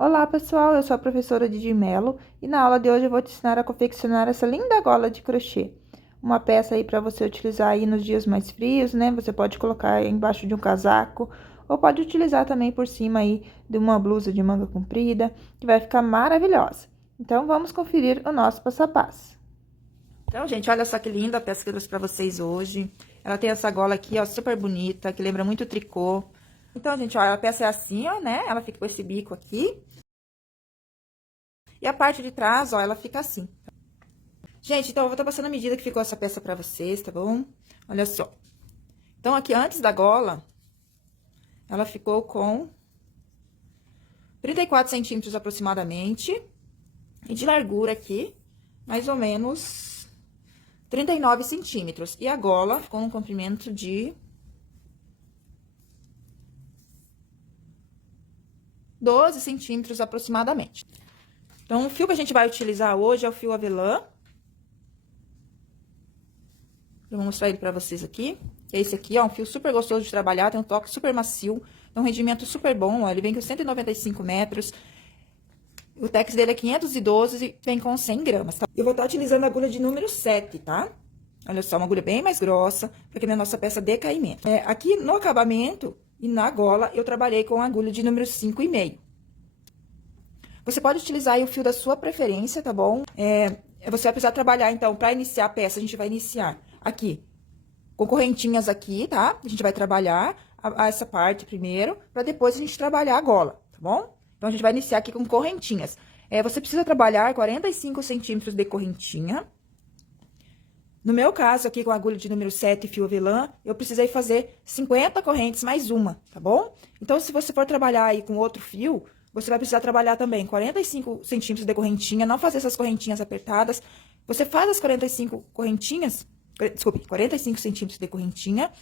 Olá pessoal, eu sou a professora Didi Mello e na aula de hoje eu vou te ensinar a confeccionar essa linda gola de crochê. Uma peça aí para você utilizar aí nos dias mais frios, né? Você pode colocar embaixo de um casaco ou pode utilizar também por cima aí de uma blusa de manga comprida, que vai ficar maravilhosa. Então vamos conferir o nosso passo a passo. Então, gente, olha só que linda a peça que eu trouxe para vocês hoje. Ela tem essa gola aqui, ó, super bonita, que lembra muito tricô. Então, gente, olha, a peça é assim, ó, né? Ela fica com esse bico aqui. E a parte de trás, ó, ela fica assim. Gente, então eu vou estar passando a medida que ficou essa peça pra vocês, tá bom? Olha só. Então, aqui antes da gola, ela ficou com 34 centímetros aproximadamente. E de largura aqui, mais ou menos 39 centímetros. E a gola ficou um comprimento de 12 centímetros aproximadamente. Então, o fio que a gente vai utilizar hoje é o fio avelã. Eu vou mostrar ele pra vocês aqui. É esse aqui, ó, um fio super gostoso de trabalhar, tem um toque super macio, tem um rendimento super bom, ó, ele vem com 195 metros. O tex dele é 512 e vem com 100 gramas, tá? Eu vou estar utilizando a agulha de número 7, tá? Olha só, uma agulha bem mais grossa, porque a nossa peça dê caimento. Aqui no acabamento e na gola, eu trabalhei com a agulha de número 5,5. Você pode utilizar aí o fio da sua preferência, tá bom? Você vai precisar trabalhar, então, para iniciar a peça, a gente vai iniciar aqui com correntinhas aqui, tá? A gente vai trabalhar essa parte primeiro, para depois a gente trabalhar a gola, tá bom? Então, a gente vai iniciar aqui com correntinhas. Você precisa trabalhar 45 centímetros de correntinha. No meu caso, aqui com a agulha de número 7 fio avelã, eu precisei fazer 50 correntes mais uma, tá bom? Então, se você for trabalhar aí com outro fio, você vai precisar trabalhar também 45 centímetros de correntinha, não fazer essas correntinhas apertadas. Você faz as 45 correntinhas, desculpe, 45 centímetros de correntinha,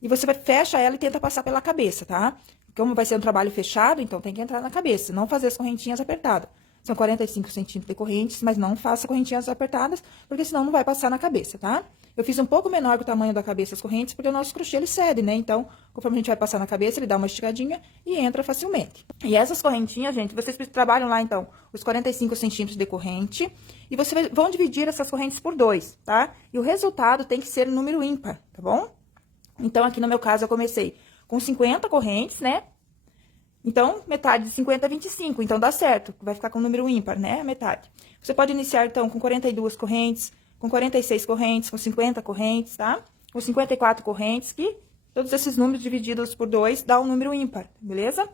e você fecha ela e tenta passar pela cabeça, tá? Como vai ser um trabalho fechado, então tem que entrar na cabeça, não fazer as correntinhas apertadas. São 45 centímetros de correntes, mas não faça correntinhas apertadas, porque senão não vai passar na cabeça, tá? Eu fiz um pouco menor que o tamanho da cabeça as correntes, porque o nosso crochê, ele cede, né? Então, conforme a gente vai passar na cabeça, ele dá uma estiradinha e entra facilmente. E essas correntinhas, gente, vocês trabalham lá, então, os 45 centímetros de corrente, e vocês vão dividir essas correntes por 2, tá? E o resultado tem que ser número ímpar, tá bom? Então, aqui no meu caso, eu comecei com 50 correntes, né? Então, metade de 50 é 25, então dá certo, vai ficar com um número ímpar, né? Metade. Você pode iniciar, então, com 42 correntes, com 46 correntes, com 50 correntes, tá? Com 54 correntes, que todos esses números divididos por 2 dá um número ímpar, beleza?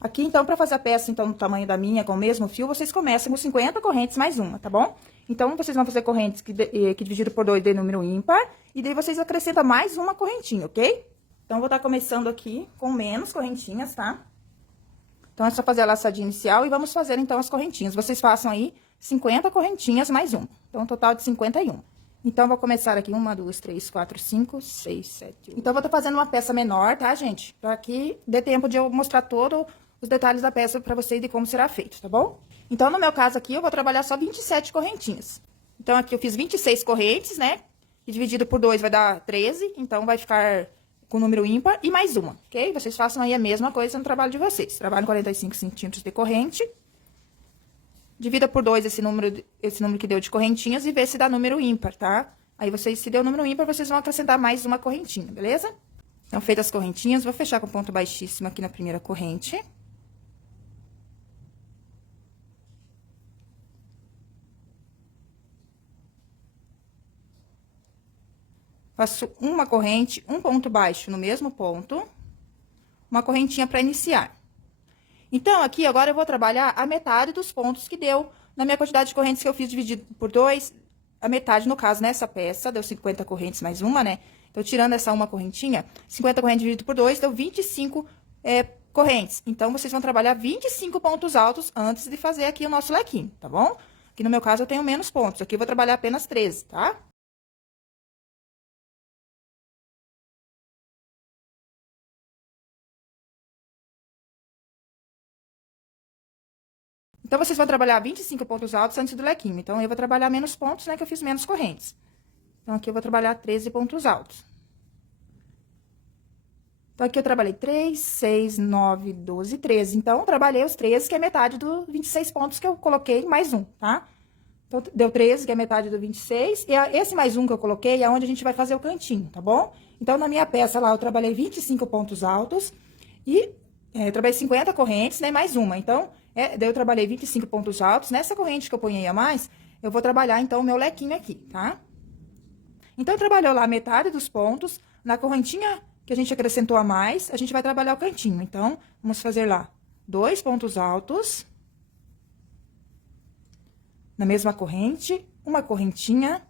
Aqui, então, para fazer a peça, então, no tamanho da minha, com o mesmo fio, vocês começam com 50 correntes mais uma, tá bom? Então, vocês vão fazer correntes que dividido por 2 dê número ímpar, e daí vocês acrescentam mais uma correntinha, ok? Então, vou estar começando aqui com menos correntinhas, tá? Então, é só fazer a laçadinha inicial e vamos fazer, então, as correntinhas. Vocês façam aí 50 correntinhas mais uma. Então, um total de 51. Então, vou começar aqui 1, 2, 3, 4, 5, 6, 7, 8. Então, vou estar fazendo uma peça menor, tá, gente? Pra que dê tempo de eu mostrar todos os detalhes da peça pra vocês de como será feito, tá bom? Então, no meu caso aqui, eu vou trabalhar só 27 correntinhas. Então, aqui eu fiz 26 correntes, né? E dividido por 2 vai dar 13, então vai ficar com número ímpar e mais uma, ok? Vocês façam aí a mesma coisa no trabalho de vocês. Trabalhem 45 centímetros de corrente. Divida por 2 esse número que deu de correntinhas e vê se dá número ímpar, tá? Aí, vocês, se deu número ímpar, vocês vão acrescentar mais uma correntinha, beleza? Então, feitas as correntinhas, vou fechar com ponto baixíssimo aqui na primeira corrente. Faço uma corrente, um ponto baixo no mesmo ponto, uma correntinha para iniciar. Então, aqui, agora eu vou trabalhar a metade dos pontos que deu na minha quantidade de correntes que eu fiz dividido por 2, a metade, no caso, nessa peça, deu 50 correntes mais uma, né? Então, tirando essa uma correntinha, 50 correntes dividido por 2, deu 25 correntes. Então, vocês vão trabalhar 25 pontos altos antes de fazer aqui o nosso lequinho, tá bom? Aqui no meu caso, eu tenho menos pontos. Aqui eu vou trabalhar apenas 13, tá? Então, vocês vão trabalhar 25 pontos altos antes do lequinho. Então, eu vou trabalhar menos pontos, né, que eu fiz menos correntes. Então, aqui eu vou trabalhar 13 pontos altos. Então, aqui eu trabalhei 3, 6, 9, 12, 13. Então, eu trabalhei os 13, que é metade dos 26 pontos que eu coloquei, mais um, tá? Então, deu 13, que é metade do 26. E esse mais um que eu coloquei é onde a gente vai fazer o cantinho, tá bom? Então, na minha peça lá, eu trabalhei 25 pontos altos e eu trabalhei 50 correntes, né? Mais uma. Então, daí eu trabalhei 25 pontos altos. Nessa corrente que eu ponhei a mais, eu vou trabalhar, então, o meu lequinho aqui, tá? Então, trabalhou lá metade dos pontos. Na correntinha que a gente acrescentou a mais, a gente vai trabalhar o cantinho. Então, vamos fazer lá 2 pontos altos. Na mesma corrente, uma correntinha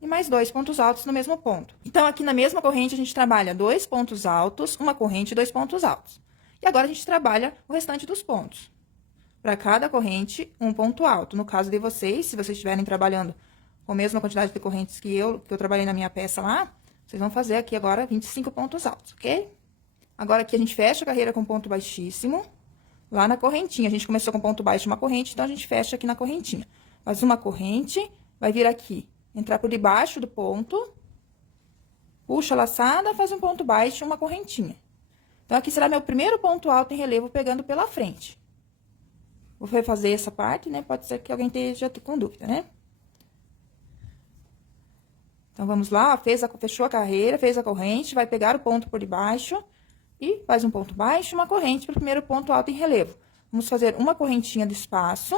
e mais 2 pontos altos no mesmo ponto. Então, aqui na mesma corrente, a gente trabalha 2 pontos altos, uma corrente e 2 pontos altos. E agora, a gente trabalha o restante dos pontos. Para cada corrente, um ponto alto. No caso de vocês, se vocês estiverem trabalhando com a mesma quantidade de correntes que eu trabalhei na minha peça lá, vocês vão fazer aqui agora 25 pontos altos, ok? Agora, aqui a gente fecha a carreira com ponto baixíssimo, lá na correntinha. A gente começou com ponto baixo uma corrente, então a gente fecha aqui na correntinha. Faz uma corrente, vai vir aqui, entrar por debaixo do ponto, puxa a laçada, faz um ponto baixo, uma correntinha. Então, aqui será meu primeiro ponto alto em relevo pegando pela frente. Vou refazer essa parte, né? Pode ser que alguém esteja com dúvida, né? Então, vamos lá, ó, fechou a carreira, fez a corrente, vai pegar o ponto por debaixo e faz um ponto baixo, uma corrente para o primeiro ponto alto em relevo. Vamos fazer uma correntinha de espaço.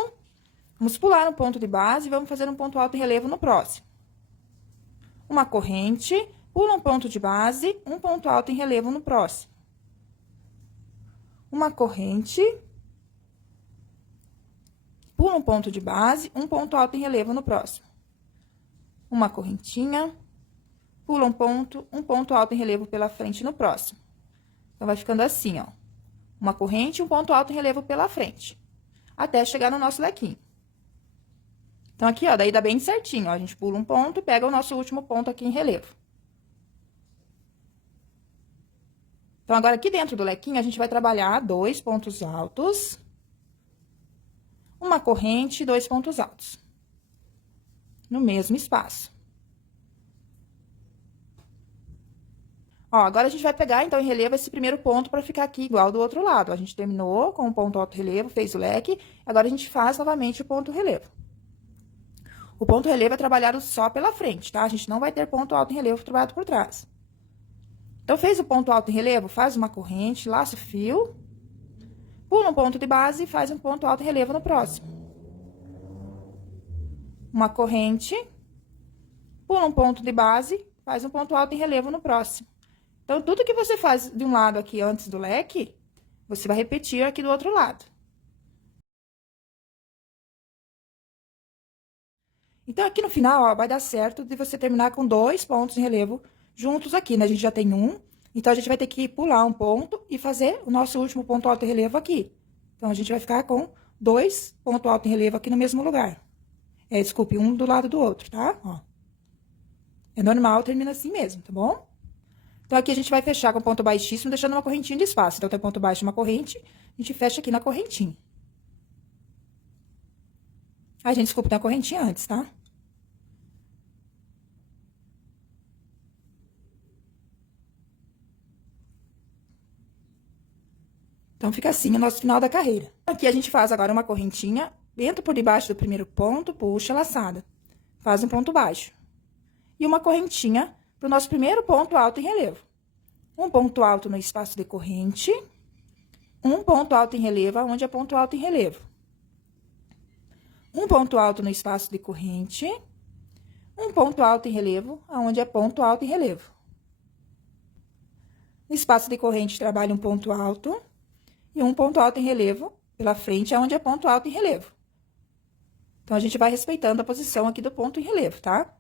Vamos pular no ponto de base e vamos fazer um ponto alto em relevo no próximo. Uma corrente, pula um ponto de base, um ponto alto em relevo no próximo. Uma corrente, pula um ponto de base, um ponto alto em relevo no próximo. Uma correntinha, pula um ponto alto em relevo pela frente no próximo. Então, vai ficando assim, ó. Uma corrente, um ponto alto em relevo pela frente, até chegar no nosso lequinho. Então, aqui, ó, daí dá bem certinho, ó. A gente pula um ponto e pega o nosso último ponto aqui em relevo. Então, agora, aqui dentro do lequinho, a gente vai trabalhar 2 pontos altos, uma corrente e 2 pontos altos, no mesmo espaço. Ó, agora a gente vai pegar, então, em relevo esse primeiro ponto para ficar aqui igual do outro lado. A gente terminou com o ponto alto relevo, fez o leque, agora a gente faz novamente o ponto relevo. O ponto relevo é trabalhado só pela frente, tá? A gente não vai ter ponto alto em relevo trabalhado por trás. Então, fez o ponto alto em relevo, faz uma corrente, laça o fio, pula um ponto de base e faz um ponto alto em relevo no próximo. Uma corrente, pula um ponto de base, faz um ponto alto em relevo no próximo. Então, tudo que você faz de um lado aqui antes do leque, você vai repetir aqui do outro lado. Então, aqui no final, ó, vai dar certo de você terminar com 2 pontos em relevo juntos aqui, né? A gente já tem um, então a gente vai ter que pular um ponto e fazer o nosso último ponto alto em relevo aqui. Então, a gente vai ficar com 2 pontos altos em relevo aqui no mesmo lugar. Desculpe, um do lado do outro, tá? Ó. É normal, termina assim mesmo, tá bom? Então, aqui a gente vai fechar com ponto baixíssimo, deixando uma correntinha de espaço. Então, tem ponto baixo, uma corrente, a gente fecha aqui na correntinha. Ai, gente, desculpa, tem uma correntinha antes, tá? Então, fica assim o nosso final da carreira. Aqui, a gente faz agora uma correntinha, entra por debaixo do primeiro ponto, puxa a laçada. Faz um ponto baixo. E uma correntinha pro nosso primeiro ponto alto em relevo. Um ponto alto no espaço de corrente, um ponto alto em relevo, onde é ponto alto em relevo. Um ponto alto no espaço de corrente, um ponto alto em relevo, onde é ponto alto em relevo. No espaço de corrente, trabalha um ponto alto e um ponto alto em relevo pela frente, onde é ponto alto em relevo. Então, a gente vai respeitando a posição aqui do ponto em relevo, tá?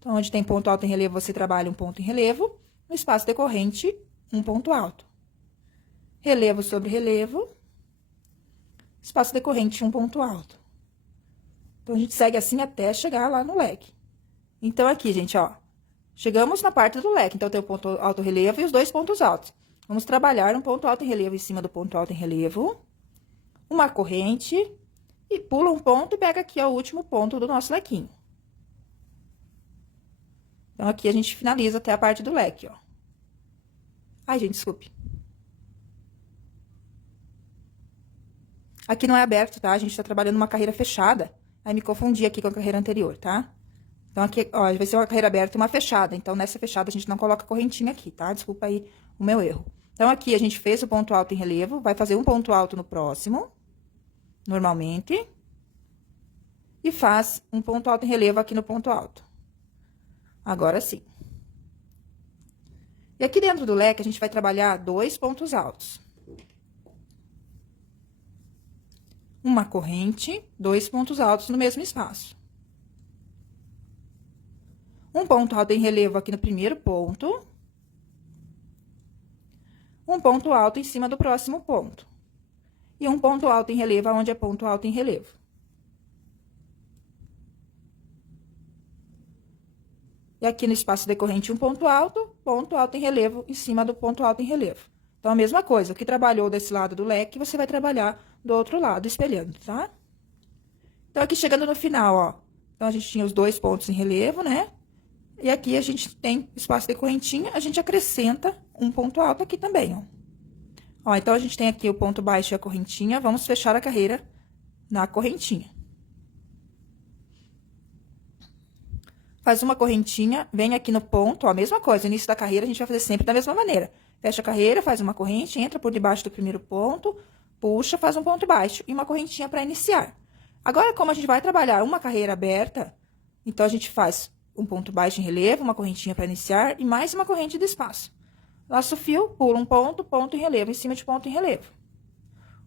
Então, onde tem ponto alto em relevo, você trabalha um ponto em relevo. No espaço de corrente, um ponto alto. Relevo sobre relevo. Espaço de corrente, um ponto alto. Então, a gente segue assim até chegar lá no leque. Então, aqui, gente, ó, chegamos na parte do leque. Então, tem o ponto alto relevo e os 2 pontos altos. Vamos trabalhar um ponto alto em relevo em cima do ponto alto em relevo. Uma corrente. E pula um ponto e pega aqui, ó, o último ponto do nosso lequinho. Então, aqui a gente finaliza até a parte do leque, ó. Ai, gente, desculpe. Aqui não é aberto, tá? A gente tá trabalhando uma carreira fechada. Aí me confundi aqui com a carreira anterior, tá? Então, aqui, ó, vai ser uma carreira aberta e uma fechada. Então, nessa fechada, a gente não coloca correntinha aqui, tá? Desculpa aí o meu erro. Então, aqui a gente fez o ponto alto em relevo, vai fazer um ponto alto no próximo, normalmente. E faz um ponto alto em relevo aqui no ponto alto. Agora sim. E aqui dentro do leque, a gente vai trabalhar 2 pontos altos. Uma corrente, 2 pontos altos no mesmo espaço. Um ponto alto em relevo aqui no primeiro ponto. Um ponto alto em cima do próximo ponto. E um ponto alto em relevo onde é ponto alto em relevo. E aqui no espaço decorrente, um ponto alto em relevo em cima do ponto alto em relevo. Então, a mesma coisa, o que trabalhou desse lado do leque, você vai trabalhar do outro lado, espelhando, tá? Então, aqui chegando no final, ó. Então, a gente tinha os 2 pontos em relevo, né? E aqui a gente tem espaço de correntinha, a gente acrescenta um ponto alto aqui também, ó. Ó, então, a gente tem aqui o ponto baixo e a correntinha, vamos fechar a carreira na correntinha. Faz uma correntinha, vem aqui no ponto, ó, a mesma coisa, início da carreira a gente vai fazer sempre da mesma maneira. Fecha a carreira, faz uma corrente, entra por debaixo do primeiro ponto, puxa, faz um ponto baixo e uma correntinha para iniciar. Agora, como a gente vai trabalhar uma carreira aberta, então a gente faz um ponto baixo em relevo, uma correntinha para iniciar e mais uma corrente de espaço. Laço fio, pula um ponto, ponto em relevo, em cima de ponto em relevo.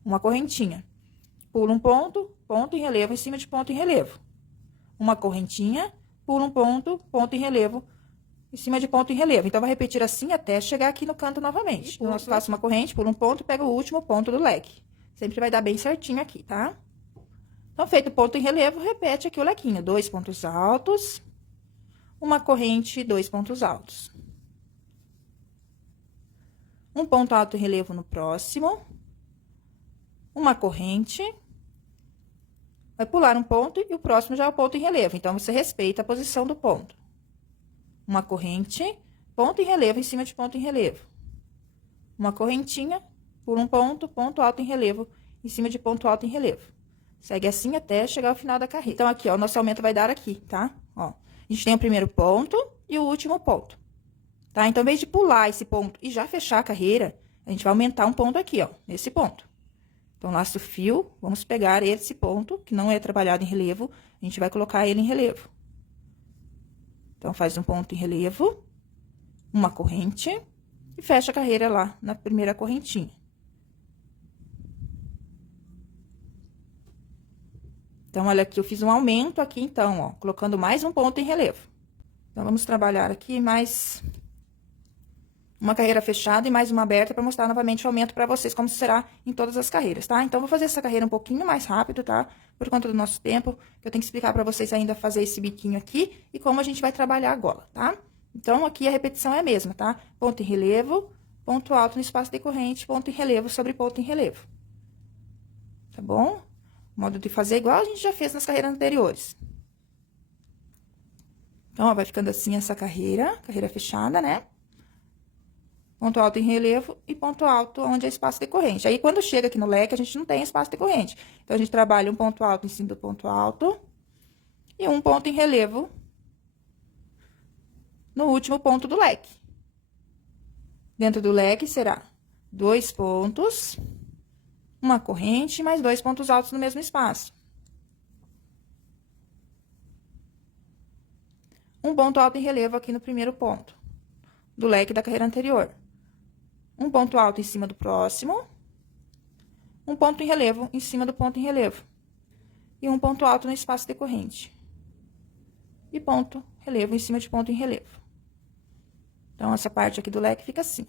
Uma correntinha. Pula um ponto, ponto em relevo, em cima de ponto em relevo. Uma correntinha, pula um ponto, ponto em relevo, em cima de ponto em relevo. Então, vai repetir assim até chegar aqui no canto novamente. Então, nós faço uma corrente, pula um ponto, pega o último ponto do leque. Sempre vai dar bem certinho aqui, tá? Então, feito ponto em relevo, repete aqui o lequinho. 2 pontos altos, uma corrente, 2 pontos altos. Um ponto alto em relevo no próximo. Uma corrente. Vai pular um ponto e o próximo já é o ponto em relevo. Então, você respeita a posição do ponto. Uma corrente, ponto em relevo em cima de ponto em relevo. Uma correntinha, pula um ponto, ponto alto em relevo em cima de ponto alto em relevo. Segue assim até chegar ao final da carreira. Então, aqui, ó, nosso aumento vai dar aqui, tá? Ó, a gente tem o primeiro ponto e o último ponto, tá? Então, em vez de pular esse ponto e já fechar a carreira, a gente vai aumentar um ponto aqui, ó, nesse ponto. Então, laço fio, vamos pegar esse ponto, que não é trabalhado em relevo, a gente vai colocar ele em relevo. Então, faz um ponto em relevo, uma corrente, e fecha a carreira lá na primeira correntinha. Então, olha aqui, eu fiz um aumento aqui, então, ó, colocando mais um ponto em relevo. Então, vamos trabalhar aqui mais uma carreira fechada e mais uma aberta para mostrar novamente o aumento para vocês, como será em todas as carreiras, tá? Então, vou fazer essa carreira um pouquinho mais rápido, tá? Por conta do nosso tempo, que eu tenho que explicar para vocês ainda fazer esse biquinho aqui e como a gente vai trabalhar a gola, tá? Então, aqui a repetição é a mesma, tá? Ponto em relevo, ponto alto no espaço decorrente, ponto em relevo sobre ponto em relevo. Tá bom? Modo de fazer igual a gente já fez nas carreiras anteriores. Então, ó, vai ficando assim essa carreira fechada, né? Ponto alto em relevo e ponto alto onde é espaço decorrente. Aí, quando chega aqui no leque, a gente não tem espaço decorrente. Então, a gente trabalha um ponto alto em cima do ponto alto e um ponto em relevo no último ponto do leque. Dentro do leque, será 2 pontos, uma corrente, mais 2 pontos altos no mesmo espaço. Um ponto alto em relevo aqui no primeiro ponto do leque da carreira anterior. Um ponto alto em cima do próximo, um ponto em relevo em cima do ponto em relevo, e um ponto alto no espaço decorrente, e ponto, relevo em cima de ponto em relevo. Então, essa parte aqui do leque fica assim.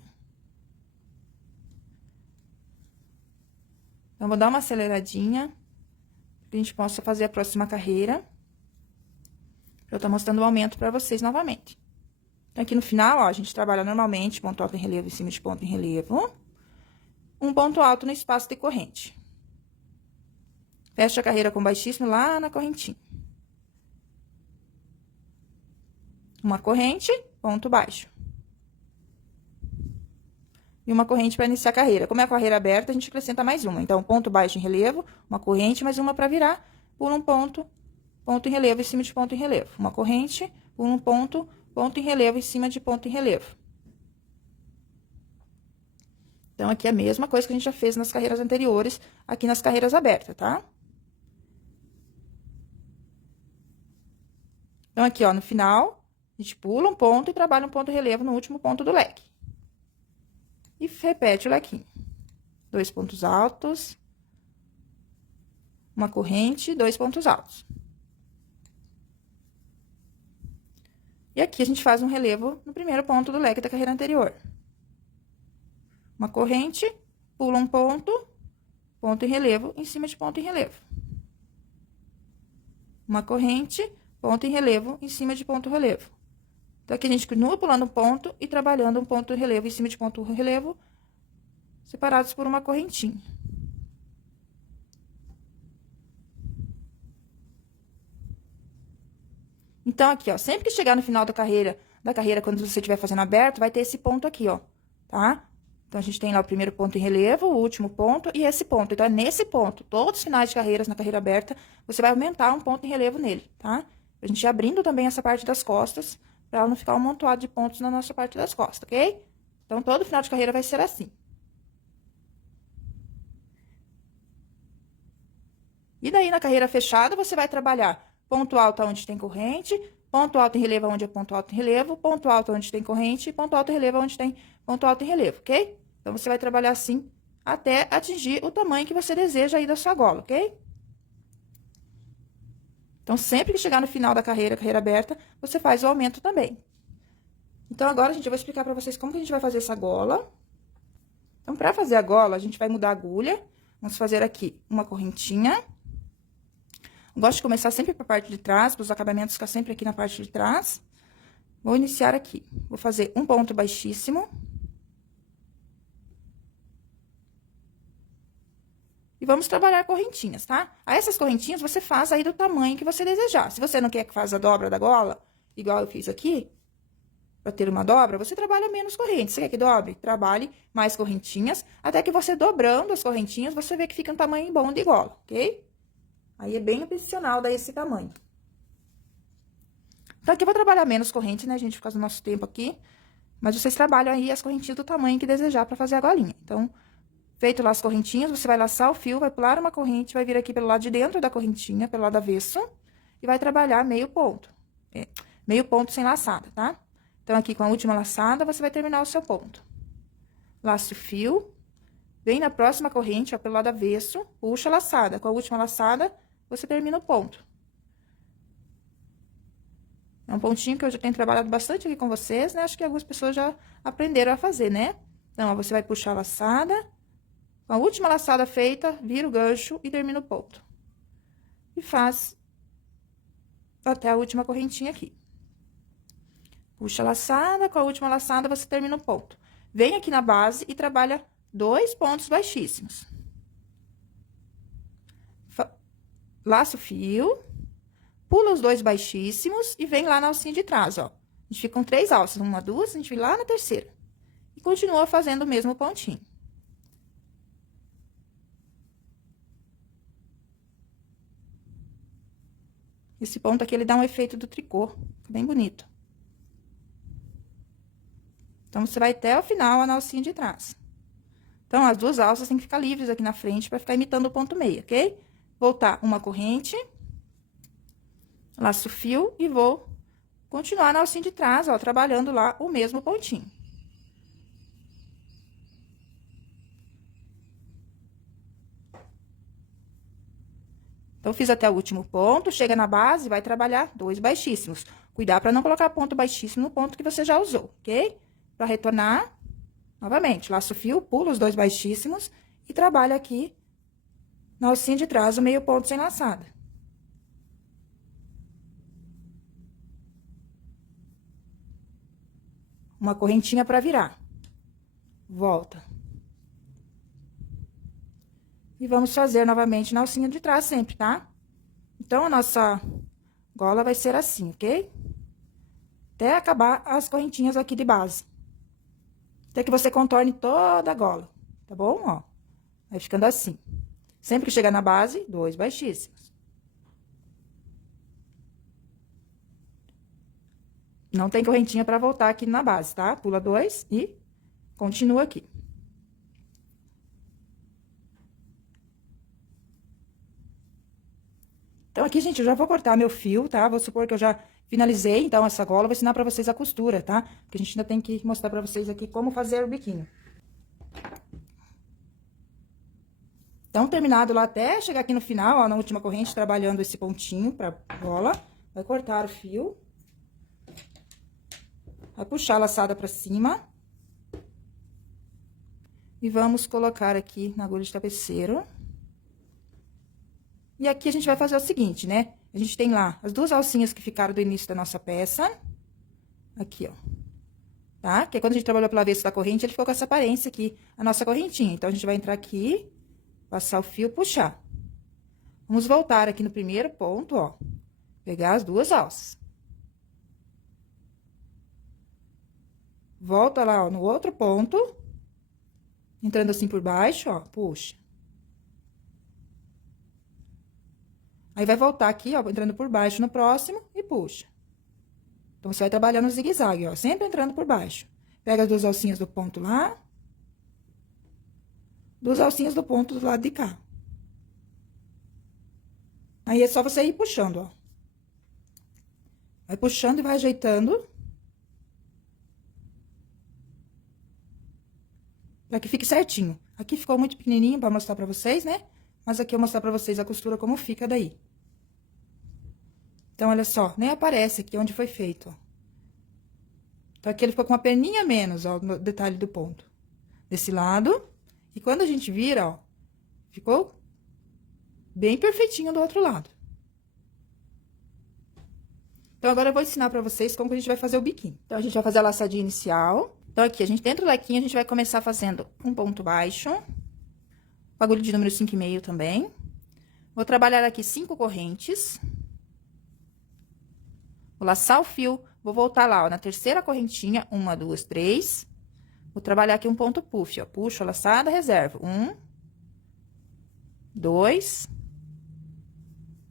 Então, vou dar uma aceleradinha, para que a gente possa fazer a próxima carreira. Eu tô mostrando o aumento para vocês novamente. Então, aqui no final, ó, a gente trabalha normalmente, ponto alto em relevo em cima de ponto em relevo. Um ponto alto no espaço decorrente. Fecha a carreira com baixíssimo lá na correntinha. Uma corrente, ponto baixo. e uma corrente para iniciar a carreira. Como é a carreira aberta, a gente acrescenta mais uma. Então, ponto baixo em relevo, uma corrente, mais uma para virar, pula um ponto, ponto em relevo em cima de ponto em relevo. Uma corrente, pula um ponto, ponto em relevo em cima de ponto em relevo. Então, aqui é a mesma coisa que a gente já fez nas carreiras anteriores, aqui nas carreiras abertas, tá? Então, aqui, ó, no final, a gente pula um ponto e trabalha um ponto relevo no último ponto do leque. E repete o lequinho. 2 pontos altos, uma corrente, 2 pontos altos. E aqui a gente faz um relevo no primeiro ponto do leque da carreira anterior. Uma corrente, pula um ponto, ponto em relevo, em cima de ponto em relevo. Uma corrente, ponto em relevo, em cima de ponto relevo. Então, aqui a gente continua pulando um ponto e trabalhando um ponto em relevo em cima de ponto relevo, separados por uma correntinha. Então, aqui, ó, sempre que chegar no final da carreira, quando você estiver fazendo aberto, vai ter esse ponto aqui, ó, tá? Então, a gente tem lá o primeiro ponto em relevo, o último ponto e esse ponto. Então, é nesse ponto, todos os finais de carreiras na carreira aberta, você vai aumentar um ponto em relevo nele, tá? A gente ir abrindo também essa parte das costas, pra ela não ficar um amontoado de pontos na nossa parte das costas, ok? Então, todo final de carreira vai ser assim. E daí, na carreira fechada, você vai trabalhar ponto alto onde tem corrente, ponto alto em relevo onde é ponto alto em relevo, ponto alto onde tem corrente, ponto alto em relevo onde tem ponto alto em relevo, ok? Então, você vai trabalhar assim até atingir o tamanho que você deseja aí da sua gola, ok? Então, sempre que chegar no final da carreira aberta, você faz o aumento também. Então, agora, gente, eu vou explicar pra vocês como que a gente vai fazer essa gola. Então, pra fazer a gola, a gente vai mudar a agulha. Vamos fazer aqui uma correntinha. Gosto de começar sempre pra parte de trás, para os acabamentos ficar sempre aqui na parte de trás. Vou iniciar aqui. Vou fazer um ponto baixíssimo. E vamos trabalhar correntinhas, tá? Aí, essas correntinhas você faz aí do tamanho que você desejar. Se você não quer que faça a dobra da gola, igual eu fiz aqui, pra ter uma dobra, você trabalha menos correntes. Você quer que dobre? Trabalhe mais correntinhas, até que você dobrando as correntinhas, você vê que fica um tamanho bom de gola, ok? Aí, é bem opcional dar esse tamanho. Então, aqui eu vou trabalhar menos corrente, né, gente, por causa do nosso tempo aqui. Mas vocês trabalham aí as correntinhas do tamanho que desejar pra fazer a golinha. Então, feito lá as correntinhas, você vai laçar o fio, vai pular uma corrente, vai vir aqui pelo lado de dentro da correntinha, pelo lado avesso, e vai trabalhar meio ponto. Meio ponto sem laçada, tá? Então, aqui com a última laçada, você vai terminar o seu ponto. Laça o fio, vem na próxima corrente, ó, pelo lado avesso, puxa a laçada. Com a última laçada, você termina o ponto. É um pontinho que eu já tenho trabalhado bastante aqui com vocês, né? Acho que algumas pessoas já aprenderam a fazer, né? Então, ó, você vai puxar a laçada. Com a última laçada feita, vira o gancho e termina o ponto. E faz até a última correntinha aqui. Puxa a laçada, com a última laçada você termina o ponto. Vem aqui na base e trabalha 2 pontos baixíssimos. Laça o fio, pula os 2 baixíssimos e vem lá na alcinha de trás, ó. A gente fica com 3 alças, 1, 2, a gente vem lá na terceira. E continua fazendo o mesmo pontinho. Esse ponto aqui, ele dá um efeito do tricô, bem bonito. Então, você vai até o final, na alcinha de trás. Então, as 2 alças têm que ficar livres aqui na frente, pra ficar imitando o ponto meio, ok? Voltar uma corrente, laço o fio e vou continuar na alcinha de trás, ó, trabalhando lá o mesmo pontinho. Então, fiz até o último ponto, chega na base, vai trabalhar 2 baixíssimos. Cuidar para não colocar ponto baixíssimo no ponto que você já usou, ok? Para retornar, novamente, laço o fio, pulo os 2 baixíssimos e trabalho aqui na alcinha de trás o meio ponto sem laçada. Uma correntinha para virar. Volta. E vamos fazer novamente na alcinha de trás sempre, tá? Então, a nossa gola vai ser assim, ok? Até acabar as correntinhas aqui de base. Até que você contorne toda a gola, tá bom? Ó, vai ficando assim. Sempre que chegar na base, 2 baixíssimos. Não tem correntinha pra voltar aqui na base, tá? Pula 2 e continua aqui. Então, aqui, gente, eu já vou cortar meu fio, tá? Vou supor que eu já finalizei, então, essa gola. Vou ensinar pra vocês a costura, tá? Porque a gente ainda tem que mostrar pra vocês aqui como fazer o biquinho. Então, terminado lá até chegar aqui no final, ó, na última corrente, trabalhando esse pontinho pra gola. Vai cortar o fio. Vai puxar a laçada pra cima. E vamos colocar aqui na agulha de tapeceiro. E aqui a gente vai fazer o seguinte, né? A gente tem lá as 2 alcinhas que ficaram do início da nossa peça. Aqui, ó. Tá? Que quando a gente trabalhou pelo avesso da corrente, ele ficou com essa aparência aqui, a nossa correntinha. Então, a gente vai entrar aqui, passar o fio, puxar. Vamos voltar aqui no primeiro ponto, ó. Pegar as 2 alças. Volta lá, ó, no outro ponto. Entrando assim por baixo, ó, puxa. Aí, vai voltar aqui, ó, entrando por baixo no próximo e puxa. Então, você vai trabalhando no zigue-zague, ó, sempre entrando por baixo. Pega as 2 alcinhas do ponto lá. 2 alcinhas do ponto do lado de cá. Aí, é só você ir puxando, ó. Vai puxando e vai ajeitando. Pra que fique certinho. Aqui ficou muito pequenininho pra mostrar pra vocês, né? Mas aqui eu vou mostrar pra vocês a costura como fica daí. Então, olha só, nem aparece aqui onde foi feito, ó. Então, aqui ele ficou com uma perninha a menos, ó, no detalhe do ponto. Desse lado. E quando a gente vira, ó, ficou bem perfeitinho do outro lado. Então, agora eu vou ensinar pra vocês como que a gente vai fazer o biquinho. Então, a gente vai fazer a laçadinha inicial. Então, aqui, a gente, dentro do lequinho, a gente vai começar fazendo um ponto baixo. Agulha de número 5,5 também. Vou trabalhar aqui 5 correntes. Vou laçar o fio, vou voltar lá, ó, na terceira correntinha, 1, 2, 3. Vou trabalhar aqui um ponto puff, ó, puxo a laçada, reservo. 1, 2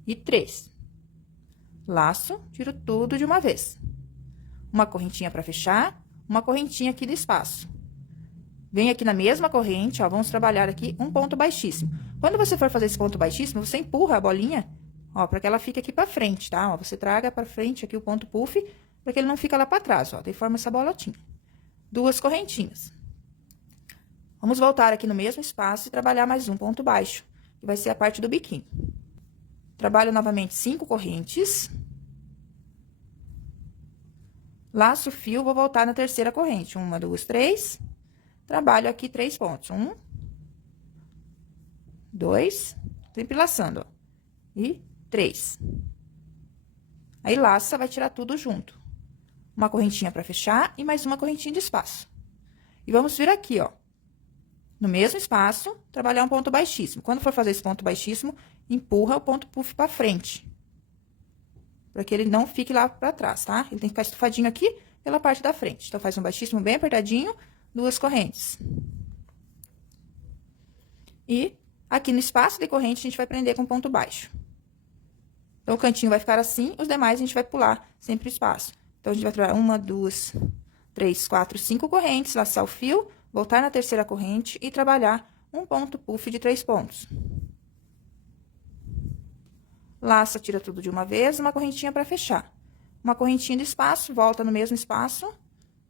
e 3. Laço, tiro tudo de uma vez. Uma correntinha pra fechar, uma correntinha aqui do espaço. Venho aqui na mesma corrente, ó, vamos trabalhar aqui um ponto baixíssimo. Quando você for fazer esse ponto baixíssimo, você empurra a bolinha, ó, pra que ela fique aqui pra frente, tá? Ó, você traga pra frente aqui o ponto puff, pra que ele não fique lá pra trás, ó, daí forma essa bolotinha. 2 correntinhas. Vamos voltar aqui no mesmo espaço e trabalhar mais um ponto baixo, que vai ser a parte do biquinho. Trabalho novamente 5 correntes. Laço o fio, vou voltar na terceira corrente. 1, 2, 3. Trabalho aqui 3 pontos. 1, 2, sempre laçando, ó. E 3. Aí, laça, vai tirar tudo junto. Uma correntinha pra fechar e mais uma correntinha de espaço. E vamos vir aqui, ó. No mesmo espaço, trabalhar um ponto baixíssimo. Quando for fazer esse ponto baixíssimo, empurra o ponto puff pra frente. Pra que ele não fique lá pra trás, tá? Ele tem que ficar estufadinho aqui pela parte da frente. Então, faz um baixíssimo bem apertadinho, 2 correntes. E aqui no espaço de corrente, a gente vai prender com ponto baixo. Então, o cantinho vai ficar assim, os demais a gente vai pular sempre o espaço. Então, a gente vai trabalhar 1, 2, 3, 4, 5 correntes, laçar o fio, voltar na terceira corrente e trabalhar um ponto puff de 3 pontos. Laça, tira tudo de uma vez, uma correntinha para fechar. Uma correntinha de espaço, volta no mesmo espaço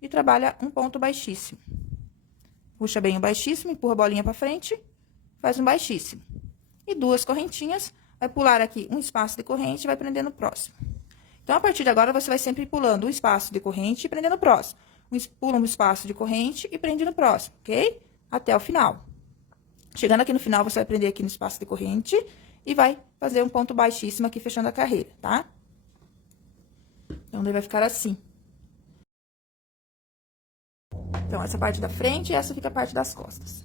e trabalha um ponto baixíssimo. Puxa bem o baixíssimo, empurra a bolinha para frente, faz um baixíssimo. E 2 correntinhas, vai pular aqui um espaço de corrente e vai prender no próximo. Então, a partir de agora, você vai sempre pulando um espaço de corrente e prendendo no próximo. Pula um espaço de corrente e prende no próximo, ok? Até o final. Chegando aqui no final, você vai prender aqui no espaço de corrente e vai fazer um ponto baixíssimo aqui, fechando a carreira, tá? Então, daí vai ficar assim. Então, essa parte da frente e essa fica a parte das costas.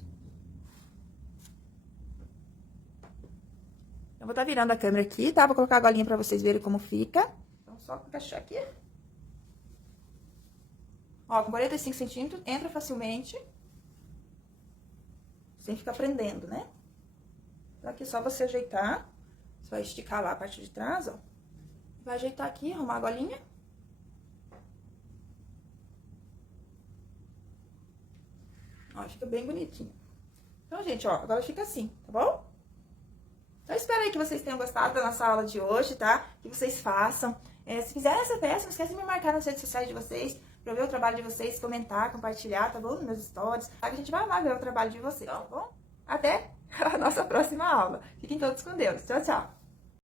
Eu vou estar virando a câmera aqui, tá? Vou colocar a golinha pra vocês verem como fica. Então, só encaixar aqui. Ó, com 45 centímetros, entra facilmente. Sem ficar prendendo, né? Então, aqui é só você ajeitar. Você vai esticar lá a parte de trás, ó. Vai ajeitar aqui, arrumar a golinha. Ó, fica bem bonitinho. Então, gente, ó, agora fica assim, tá bom? Então, espero aí que vocês tenham gostado da nossa aula de hoje, tá? Que vocês façam. Se fizerem essa peça, não esquece de me marcar nas redes sociais de vocês, pra eu ver o trabalho de vocês, comentar, compartilhar, tá bom? Nos meus stories. Tá? Que a gente vai amar ver o trabalho de vocês, tá bom? Até a nossa próxima aula. Fiquem todos com Deus. Tchau, tchau.